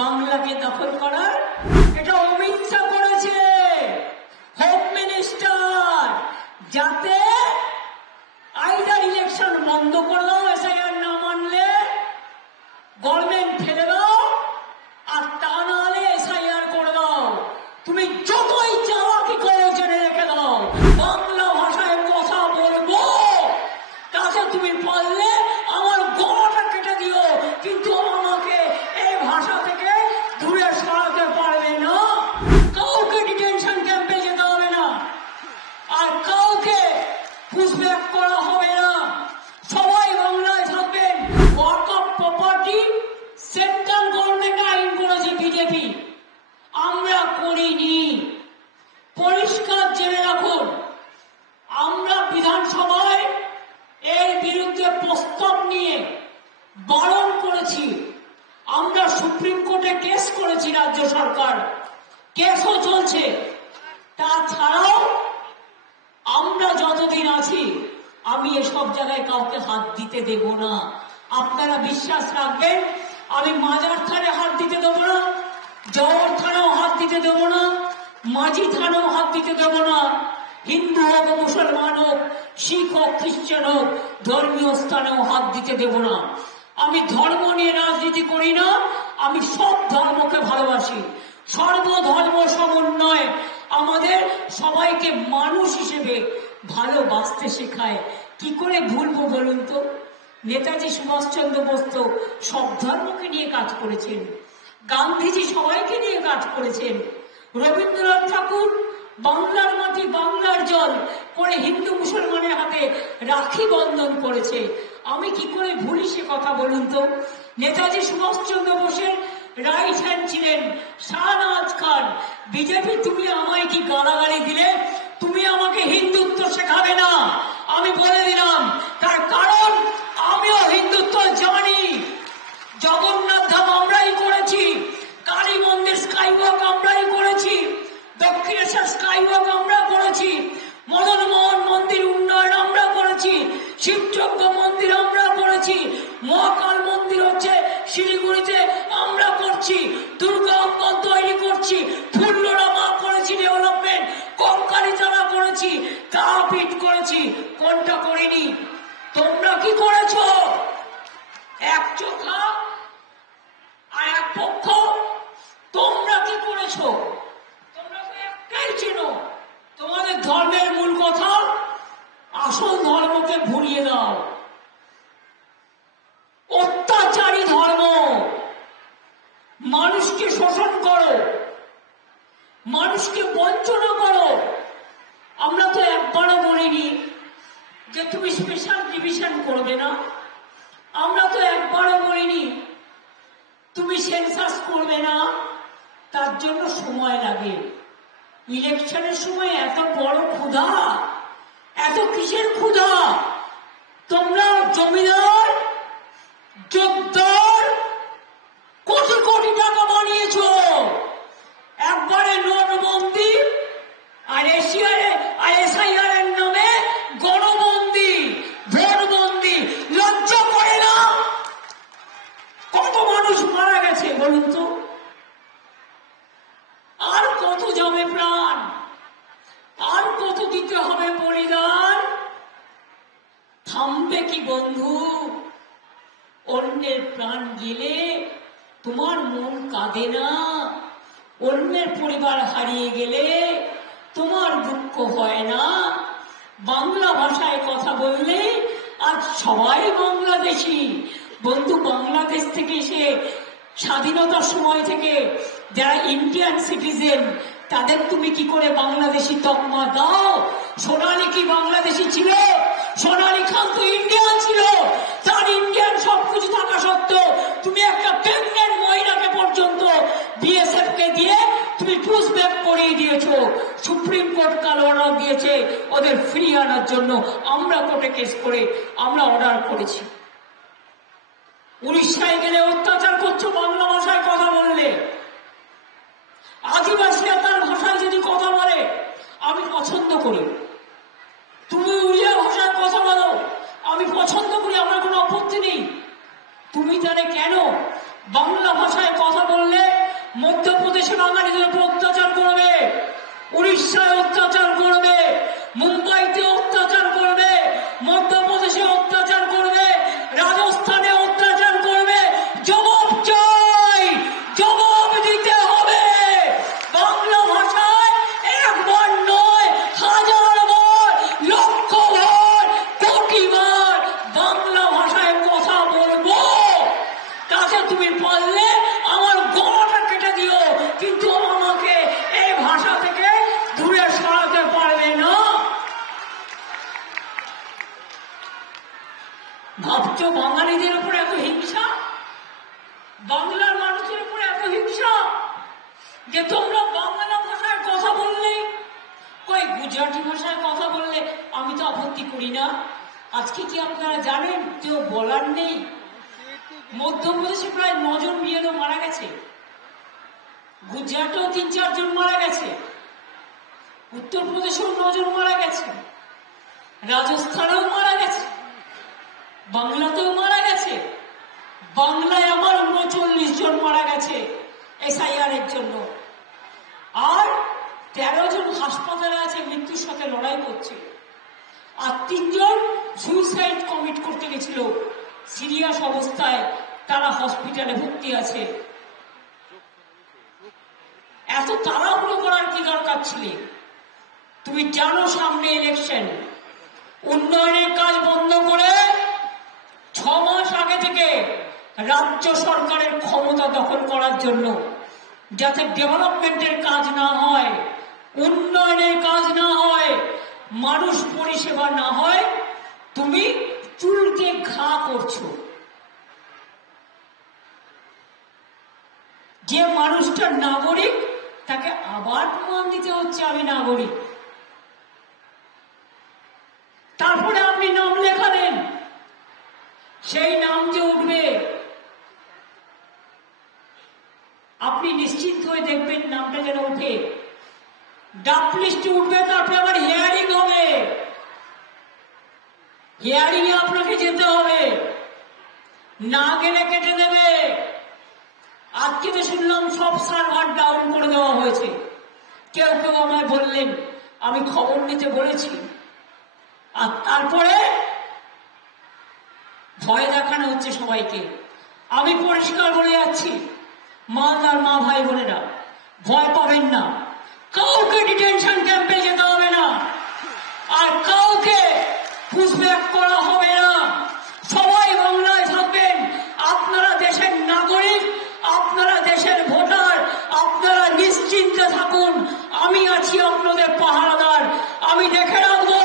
বাংলাকে দখল করার এটা অমিত শাহ করেছে, হোম মিনিস্টার, যাতে আইদার ইলেকশন বন্ধ করে দাও, এসআইআর না মানলে গভর্নমেন্ট ফেলে দাও, আর তা নাহলে এসআইআর করে দাও। তুমি যতই চালাকি করো জেনে রেখে দাও, বাংলা ভাষায় কথা বলবো, তাতে তুমি পারলে আমার গলাটা কেটে দিও, কিন্তু আমাকে এই ভাষা থেকে দূরে সরাতে পারবে না। কাউকে ডিটেনশন ক্যাম্পে যেতে হবে না, আর কাউকে পুশব্যাক করা হবে না। সবাই বাংলায় থাকবেন। Work of property central government আইন করেছে বিজেপি, আমরা করিনি। পরিষ্কার জেনে রাখুন, আমরা বিধানসভায় এর বিরুদ্ধে প্রস্তাব নিয়ে বারণ করেছি। আমরা সুপ্রিম কোর্টে কেস করেছি, রাজ্য সরকার কেসও চলছে। তাছাড়াও আমরা যতদিন আছি আমি এসব জায়গায় কাউকে হাত দিতে দেব না। আপনারা বিশ্বাস রাখবেন, আমি মাজার থানে হাত দিতে দেব না, জওহর থানেও হাত দিতে দেব না, মাঝি থানেও হাত দিতে দেব না। হিন্দু হোক, মুসলমান হোক, শিখ হোক, খ্রিস্টান হোক, ধর্মীয় স্থানেও হাত দিতে দেব না। আমি ধর্ম নিয়ে রাজনীতি করি না, আমি সব ধর্মকে ভালোবাসি। সর্বধর্ম সমন্বয় আমাদের সবাইকে মানুষ হিসেবে ভালোবাসতে শেখায়। কি করে ভুলবো বলুন তো? নেতাজি সুভাষচন্দ্র বোস তো সব ধর্মকে নিয়ে কাজ করেছেন, গান্ধীজি সবাইকে নিয়ে কাজ করেছেন, রবীন্দ্রনাথ ঠাকুর বাংলার মাটি বাংলার জল করে হিন্দু মুসলমানের হাতে রাখি বন্ধন করেছে। আমি কি করে ভুলি সে কথা বলুন তো? নেতাজি সুভাষচন্দ্র বোসের রাইট হ্যান্ড ছিলেন শাহনওয়াজ খান। বিজেপি তুমি আমায় কি গালাগালি দিলে? তুমি আমাকে হিন্দুত্ব শেখাবে না, আমি বলে দিলাম। তার কারণ আমিও হিন্দুত্ব জানি। জগন্নাথ ধাম আমরাই করেছি, কালী মন্দির স্কাইওয়াক আমরাই করেছি, দক্ষিণেশ্বর স্কাইওয়াক আমরা করেছি, মদন মোহন মন্দির উন্নয়ন আমরা করেছি, শিবযজ্ঞ মন্দির আমরা করেছি, মহাকাল মন্দির হচ্ছে শিলিগুড়িতে আমরা করছি, দুর্গা অঙ্গন তৈরি করছি, ফুল্লরা মা করেছি ডেভেলপমেন্ট, কঙ্কালীতলা করেছি, তারাপীঠ করেছি। কোনটা করিনি? তোমরা কি করেছ? এক চোখা আর এক পক্ষ। তোমরা কি করেছ? তোমরা তো একটাই চেনো, তোমাদের ধর্মের মূল কথা আসল ধর্মকে ভুলিয়ে দাও। অত্যাচারী ধর্ম, মানুষকে শোষণ করো, মানুষকে বঞ্চনা করো। আমরা তো একবারও বলিনি যে তুমি স্পেশাল ডিভিশন করবে না, আমরা তো একবারও বলিনি তুমি সেন্সাস করবে না। তার জন্য সময় লাগে। ইলেকশনের সময় এত বড় ক্ষুধা, এত কিসের ক্ষুধা? তোমরা জমিদার জোরদার কোটি কোটি টাকা বানিয়েছ, একবারে নোটবন্দি আর এসআইআর এর নামে গণবন্দি, ভোটবন্দি। লজ্জা করে না? কত মানুষ মারা গেছে বলুন তো? আর কত যাবে প্রাণ? আর কত দিতে হবে বলিদান? থামবে কি বন্ধু? অন্যের প্রাণ গেলে তোমার মন কাঁদে না? অন্যের পরিবার হারিয়ে গেলে তোমার দুঃখ হয় না? বাংলা ভাষায় কথা বললে আজ সবাই বাংলাদেশি। বন্ধু, বাংলাদেশ থেকে এসে স্বাধীনতার সময় থেকে যারা ইন্ডিয়ান সিটিজেন, তাদের তুমি কি করে বাংলাদেশি তকমা দাও? সোনালী কি বাংলাদেশি ছিল? সোনালী খান তো ইন্ডিয়ান ছিল। তার ইন্ডিয়ান সবকিছু থাকা সত্ত্বেও তুমি একটা প্রেগনেন্ট মহিলাকে পর্যন্ত বিএসএফ কে দিয়ে তুমি পুশব্যাক করিয়ে দিয়েছো। সুপ্রিম কোর্ট কাল অর্ডার দিয়েছে ওদের ফিরিয়ে আনার জন্য। আমরা কোর্টে কেস করে আমরা অর্ডার করেছি। উড়িষ্যায় গেলে অত্যাচার করছো বাংলা ভাষায় কথা বললে। আদিবাসীরা তার ভাষায় যদি কথা বলে আমি পছন্দ করি। তুমি উড়িয়া ভাষায় কথা বলো, আমি পছন্দ করি, আমার কোনো আপত্তি নেই। তুমি জানে কেন বাংলা ভাষায় কথা বললে মধ্যপ্রদেশে বাঙালিদের উপর অত্যাচার করবে, উড়িষ্যায় অত্যাচার করবে, মুম্বাইতে অত্যাচার করবে, মধ্যপ্রদেশে অত্যাচার করবে, রাজস্থানে অত্যাচার করবে। জবাব চাই, জবাব দিতে হবে। বাংলা ভাষায় একবার নয়, হাজার বার, লক্ষ বার, কোটি বার বাংলা ভাষায় কথা বলবো। তাতে তুমি পারলে আমার গলাটা কেটে দিও, কিন্তু আমাকে এই ভাষা থেকে দূরে সরাতে পারবে না। ভাবছো বাঙালিদের উপরে এত হিংসা, বাংলার মানুষের উপরে এত হিংসা যে তোমরা বাংলা ভাষায় কথা বললে, কই গুজরাটি ভাষায় কথা বললে আমি তো আপত্তি করি না। আজকে কি আপনারা জানেন কেউ বলার নেই? মধ্যপ্রদেশে প্রায় 9 জন বিএলও মারা গেছে, গুজরাটেও 3-4 জন মারা গেছে, উত্তরপ্রদেশেও 9 জন মারা গেছে, রাজস্থানেও মারা গেছে, বাংলাতেও মারা গেছে। বাংলায় আমার 39 জন মারা গেছে এসআইআর এর জন্য, আর 13 জন হাসপাতালে আছে, মৃত্যুর সাথে লড়াই করছে, আর 3 জন সুইসাইড কমিট করতে গেছিল, সিরিয়াস অবস্থায় তারা হসপিটালে ভর্তি আছে। এত তাড়াহুড়ো করার কি দরকার ছিল? তুমি জানো সামনে ইলেকশন, উন্নয়নের কাজ বন্ধ করে 6 মাস আগে থেকে রাজ্য সরকারের ক্ষমতা দখল করার জন্য, যাতে ডেভেলপমেন্টের কাজ না হয়, উন্নয়নের কাজ না হয়, মানুষ পরিষেবা না হয়, তুমি চুলকে ঘা করছো। যে মানুষটা নাগরিক তাকে আবার প্রমাণ দিতে হচ্ছে আমি নাগরিক। তারপরে আপনি নাম লেখালেন, সেই নাম যে উঠবে আপনি নিশ্চিত হয়ে দেখবেন নামটা যেন উঠে, ডাক লিস্টে উঠবে, তারপরে আবার হিয়ারিং হবে, হিয়ারিং এ আপনাকে যেতে হবে, না গেলে কেটে দেবে। আজকে তো শুনলাম সব সার্ভার ডাউন করে দেওয়া হয়েছে। কেউ কেউ আমায় বললেন, আমি খবর নিতে বলেছি, আর তারপরে ভয় দেখানো হচ্ছে সবাইকে। আমি পরিষ্কার বলে যাচ্ছি, মালদার মা ভাই বোনেরা, ভয় পাবেন না, কাউকে ডিটেনশন ক্যাম্পে যেতে হবে না, আর কাউকে পুশব্যাক করা হবে না। সবাই বাংলায় থাকবেন। আপনারা দেশের নাগরিক, আপনারা দেশের ভোটার, আপনারা নিশ্চিন্তে থাকুন। আমি আছি আপনাদের পাহারাদার, আমি দেখে রাখবো।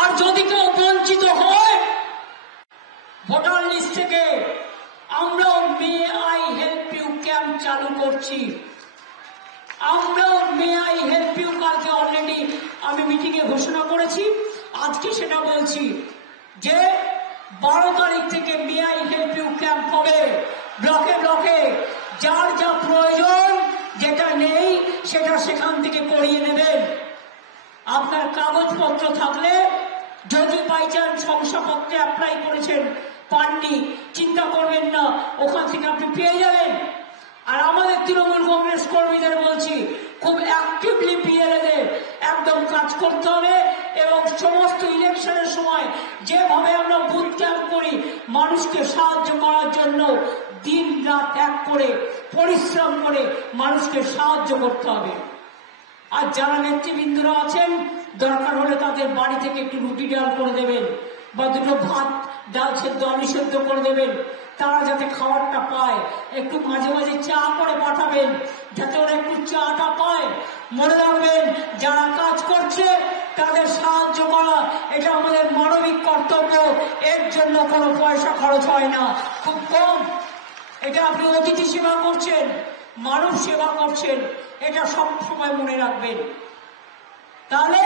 আর যদি কেউ বঞ্চিত হয় ভোটার লিস্ট থেকে, আমরাও may I help you camp চালু করছি। আমরাও মে আই হেল্প ইউ কালকে অলরেডি আমি মিটিং এ ঘোষণা করেছি, আজকে সেটা বলছি যে 12 তারিখ থেকে may I help you camp হবে ব্লকে ব্লকে। যার যা প্রয়োজন, যেটা নেই সেটা সেখান থেকে করিয়ে নেবেন। আপনার কাগজপত্র থাকলে, যদি বাই চান্স শংসাপত্রে অ্যাপ্লাই করেছেন পাননি, চিন্তা করবেন না, ওখান থেকে আপনি পেয়ে যাবেন। আর আমাদের তৃণমূল কংগ্রেস কর্মীদের বলছি, খুব অ্যাক্টিভলি পিএলএদের একদম কাজ করতে হবে, এবং সমস্ত ইলেকশনের সময় যেভাবে আমরা বুথ ক্যাম্প করি মানুষকে সাহায্য করার জন্য, দিন রাত এক করে পরিশ্রম করে মানুষকে সাহায্য করতে হবে। আর যারা নেতৃবৃন্দরা আছেন, দরকার হলে তাদের বাড়ি থেকে একটু রুটি ডাল করে দেবেন, বা দুটো ভাত ডাল সেদ্ধ আলু সেদ্ধ করে দেবেন, তারা যাতে খাবারটা পায়। একটু মাঝে মাঝে চা করে পাঠাবেন, যাতে ওরা একটু চাটা পায়। মনে রাখবেন, যারা কাজ করছে তাদের সাহায্য করা, এটা আমাদের মানবিক কর্তব্য। এর জন্য কোনো পয়সা খরচ হয় না, খুব কম। এটা আপনি অতিথি সেবা করছেন, মানব সেবা করছেন, এটা সব সময় মনে রাখবেন। তাহলে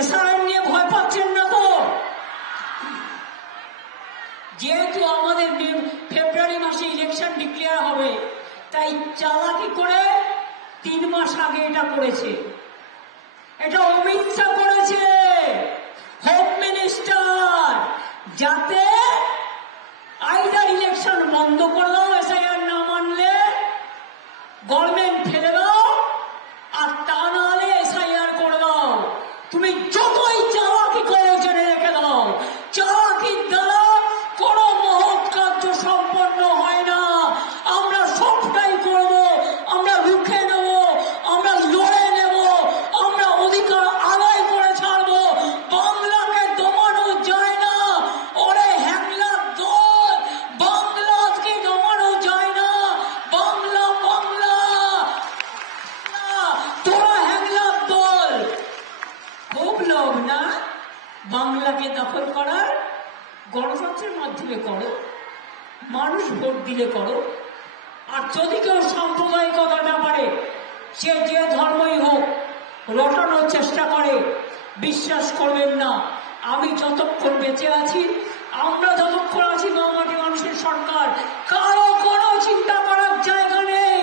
এসআইআর নিয়ে ভয় পাচ্ছেন না তো? যেহেতু আমাদের ফেব্রুয়ারি মাসে ইলেকশন ডিক্লেয়ার হবে, তাই চালাকি করে 3 মাস আগে এটা করেছে। এটা অমিত শাহ করেছে, হোম মিনিস্টার, যাতে আইদার ইলেকশন বন্ধ করে দাও এসআইআর না মানলে, মাধ্যমে করো, মানুষ ভোট দিলে করো। আর যদি কেউ সাম্প্রদায়িকতার ব্যাপারে সে যে ধর্মই হোক রটানোর চেষ্টা করে, বিশ্বাস করবেন না, আমি যতক্ষণ বেঁচে আছি, আমরা যতক্ষণ আছি বাংলাটি মানুষের সরকার, কারো কোনো চিন্তা করার জায়গা নেই।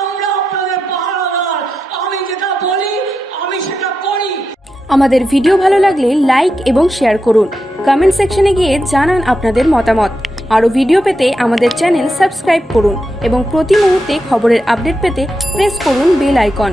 আমরা আপনাদের পাহারাদার, আমি যেটা বলি আমি সেটা করি। আমাদের ভিডিও ভালো লাগলে লাইক এবং শেয়ার করুন। কমেন্ট সেকশনে গিয়ে জানান আপনাদের মতামত। আরও ভিডিও পেতে আমাদের চ্যানেল সাবস্ক্রাইব করুন এবং প্রতি মুহূর্তে খবরের আপডেট পেতে প্রেস করুন বেল আইকন।